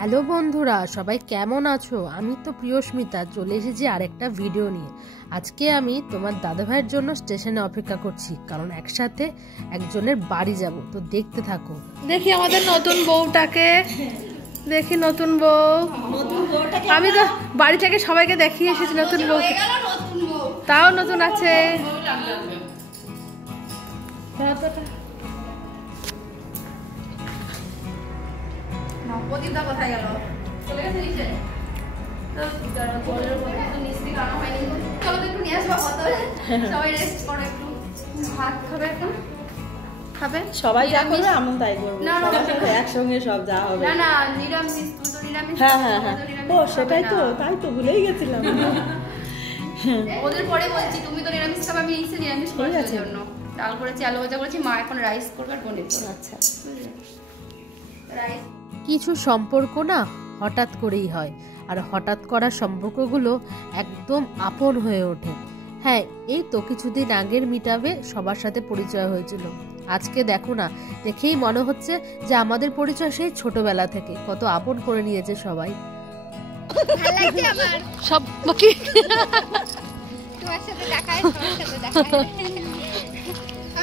Hello বন্ধুরা, সবাই কেমন আছো? আমি তো প্রিয়স্মিতা চলে এসেছি আরেকটা ভিডিও নিয়ে। আজকে আমি তোমার দাদাভাইয়ের জন্য স্টেশনে অপেক্ষা করছি, কারণ একসাথে একজনের বাড়ি যাব। তো দেখতে থাকো। দেখি আমাদের নতুন বউটাকে, দেখি নতুন বউ। আমি তো বাড়ি থেকে সবাইকে দেখিয়ে এসেছি নতুন বউ, তাও নতুন আছে। প্রদীপদা কোথায় গেল? চলে গেছে নিচে। তো জলের বোতল তো নিচ থেকে আনা হয়নি। চলো তো একটু নিয়ে আসবো বোতল। সবাই রেস্ট করো, একটু ভাত খাবে এখন। খাবে সবাই যা করবে আমি তাই করব। না একসঙ্গে সব যা হবে। না না, নিরামিষ। তুমি তো নিরামিষ। হ্যাঁ হ্যাঁ হ্যাঁ, ও সেটাই তো, তাই তো ভুলেই গেছিলাম। ওদের পরে বলছি তুমি তো নিরামিষ খাবে, আমি নিচে নিরামিষ করার জন্য ডাল করেছি, আলু ভাজা করেছি। মা এখন রাইস করবে আর পনির। আচ্ছা, রাইস। কিছু সম্পর্ক না হঠাৎ করেই হয়, আর হঠাৎ করা সম্পর্কগুলো একদম আপন হয়ে ওঠে। হ্যাঁ, এই তো কিছুদিন আগের মিটাবে সবার সাথে পরিচয় হয়েছিল। আজকে দেখো না, দেখেই মনে হচ্ছে যে আমাদের পরিচয় সেই ছোটবেলা থেকে, কত আপন করে নিয়েছে সবাই। সব বাকি তোমার সাথে দেখায়, সবার সাথে দেখায়।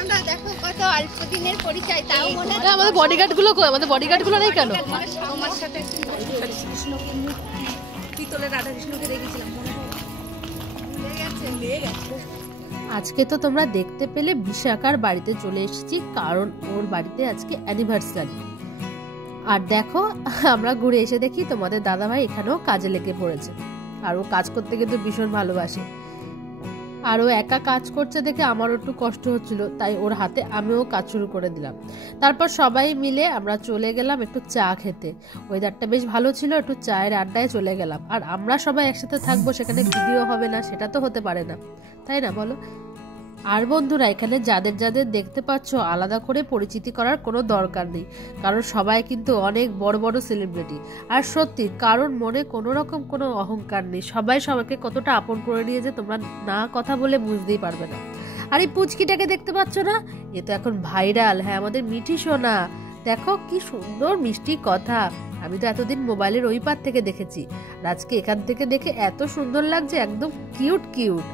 আমরা দেখো কত অল্প দিনের পরিচয়, তাও মনে হয়। আমাদের বডিগার্ড গুলো কই? আমাদের বডিগার্ড গুলো নেই কেন? আমার সাথে কৃষ্ণকে মুখ পিতলের রাধা কৃষ্ণকে দেখেছিলাম, মনে হয় ভুলে গেছে। আজকে তো তোমরা দেখতে পেলে বিশাখার বাড়িতে চলে এসেছি, কারণ ওর বাড়িতে আজকে অ্যানিভার্সারি। আর দেখো, আমরা ঘুরে এসে দেখি তোমাদের দাদাভাই এখানেও কাজে লেগে পড়েছে। আর ও কাজ করতে কিন্তু ভীষণ ভালোবাসে। আর ও একা কাজ করছে দেখে আমারও একটু কষ্ট হচ্ছিল, তাই ওর হাতে আমিও কাজ শুরু করে দিলাম। তারপর সবাই মিলে আমরা চলে গেলাম একটু চা খেতে। ওয়েদারটা বেশ ভালো ছিল, একটু চায়ের আড্ডায় চলে গেলাম। আর আমরা সবাই একসাথে থাকবো, সেখানে ভিডিও হবে না, সেটা তো হতে পারে না, তাই না বলো? আর বন্ধুরা, এখানে যাদের যাদের দেখতে পাচ্ছ, আলাদা করে পরিচিতি করার কোনো দরকার নেই, কারণ সবাই কিন্তু অনেক বড় বড় সেলিব্রিটি। আর সত্যি কারোর মনে কোনো রকম কোনো অহংকার নেই, সবাই সবাইকে কতটা আপন করে নিয়েছে তোমরা না কথা বলে বুঝতেই পারবে না। আর এই পুচকিটাকে দেখতে পাচ্ছ না, এ তো এখন ভাইরাল। হ্যাঁ, আমাদের মিঠি সোনা, দেখো কি সুন্দর মিষ্টি কথা। আমি তো এতদিন মোবাইলের ওই পার থেকে দেখেছি, আর আজকে এখান থেকে দেখে এত সুন্দর লাগছে, একদম কিউট কিউট।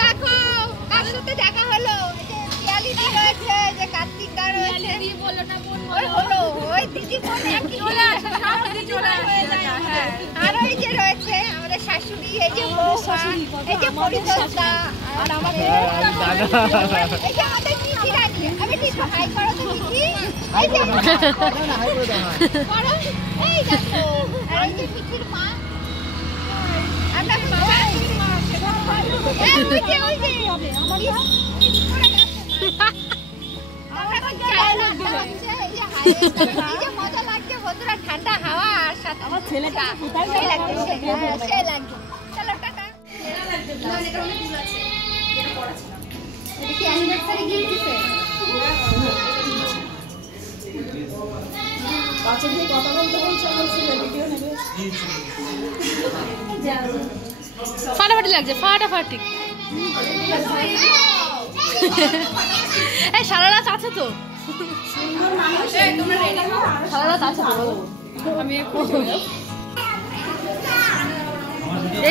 দেখো কার সাথে দেখা হলো, পিয়ালিদি রয়েছে, যে কার্তিক দা রয়েছে, ওই দিদি আর ওই যে রয়েছে আমাদের শাশুড়ি, এই যে এই যে পরিচর্যা, আর আমাদের এই যে আমাদের মিঠি রানী। আমি ঠিক হাই করো তো মিঠি, এই যে করো, এই দেখো, আর এই যে মিঠির মা। আমরা মজা লাগছে বন্ধুরা, ঠান্ডা হাওয়া আর সাথে আমার ছেলেটা কোথায় লাগছে, সে লাগছে। চলো টাটা। ফাটাফাটি লাগছে, ফাটাফাটি। এই সারা রাত আছে তো, সারা রাত আছে তো, আমি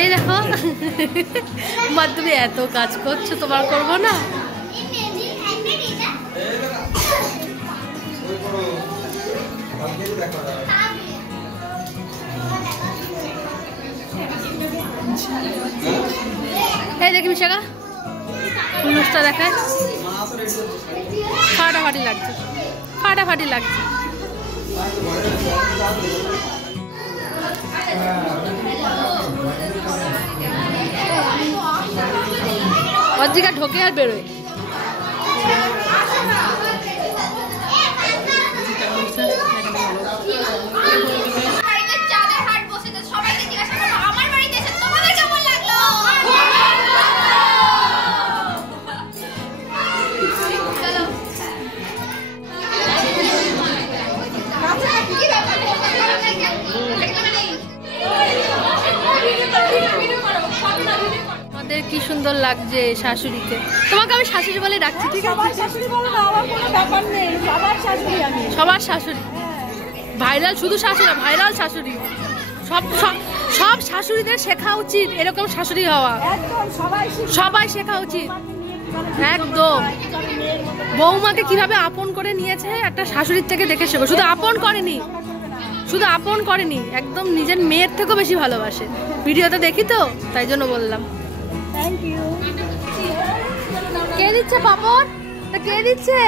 এই দেখো মা, তুমি এত কাজ করছো, তোমার করবো না? এই দেখি বিশাখা ফুলটা দেখায়, ফাটাফাটি লাগছে, ফাটাফাটি লাগছে। অজিকা ঢোকে আর বেরোয়। কি সুন্দর লাগছে শাশুড়িকে। তোমাকে আমি শাশুড়ি বলে ডাকছি, ঠিক আছে? শাশুড়ি বলো না, আমার কোনো ব্যাপার নেই। সবার শাশুড়ি ভাইরাল, শুধু শাশুড়ি ভাইরাল শাশুড়ি। সব সব শাশুড়িদের শেখা উচিত এরকম শাশুড়ি হওয়া, সবাই শেখা উচিত একদম। বৌমাকে কিভাবে আপন করে নিয়েছে একটা শাশুড়ির থেকে দেখে শেখো। শুধু আপন করেনি, একদম নিজের মেয়ের থেকেও বেশি ভালোবাসে। ভিডিওতে দেখি তো তাই জন্য বললাম। Thank you. কে দিচ্ছে পাপড়? তা কে দিচ্ছে?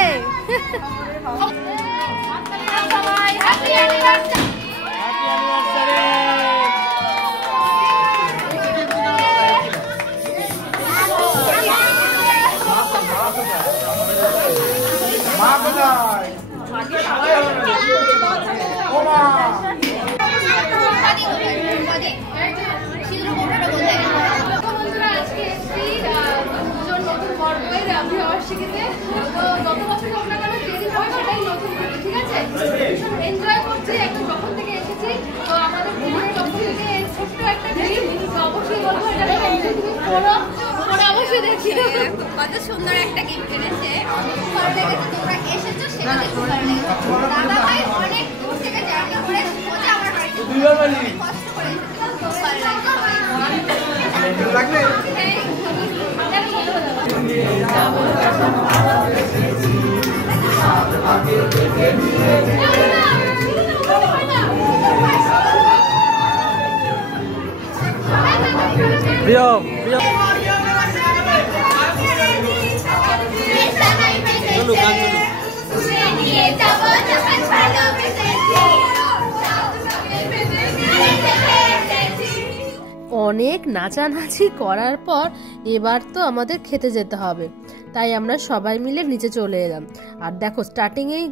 কত সুন্দর একটা গিফট কিনেছে, ভালো লেগেছে। তোমরা এসেছো সেটা দেখতে ভালো লেগেছে। দাদা ভাই অনেক দূর থেকে জার্নি করে সোজা আমার বাড়িতে কষ্ট করে এসেছে, খুব ভালো লাগছে। প্রিয় প্রিয় চলো গান চলো। অনেক নাচানাচি করার পর এবার তো আমাদের খেতে যেতে হবে, তাই আমরা সবাই মিলে নিচে চলে এলাম। আর দেখো স্টার্টিংয়েই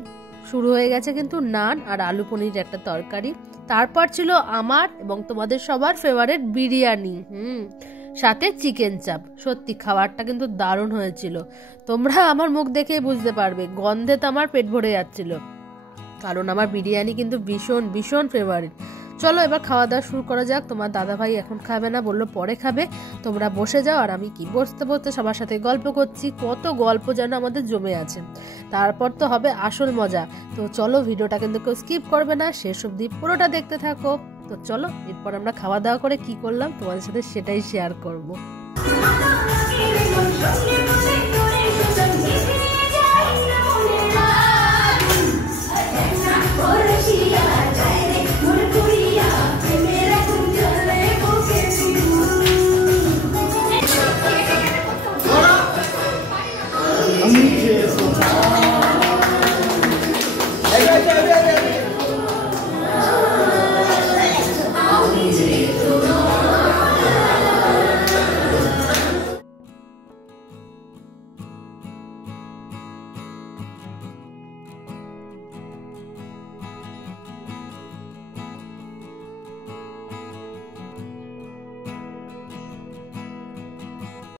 শুরু হয়ে গেছে কিন্তু নান আর আলু পনির একটা তরকারি, তারপর ছিল আমার এবং তোমাদের সবার ফেভারিট বিরিয়ানি, সাথে চিকেন চাপ। সত্যি খাবারটা কিন্তু দারুণ হয়েছিল, তোমরা আমার মুখ দেখে বুঝতে পারবে, গন্ধে তো আমার পেট ভরে যাচ্ছিল, কারণ আমার বিরিয়ানি কিন্তু ভীষণ ভীষণ ফেভারিট। চলো এবার খাওয়া দাওয়া শুরু করা যাক। তোমার দাদা ভাই এখন খাবে না, বললো পরে খাবে। তোমরা বসে যাও, আর আমি কি বসতে বসতে সবার সাথে গল্প করছি, কত গল্প যেন আমাদের জমে আছে। তারপর তো হবে আসল মজা। তো চলো ভিডিওটা কিন্তু কেউ স্কিপ করবে না, শেষ অবধি পুরোটা দেখতে থাকো। তো চলো এরপর আমরা খাওয়া দাওয়া করে কি করলাম তোমাদের সাথে সেটাই শেয়ার করবো।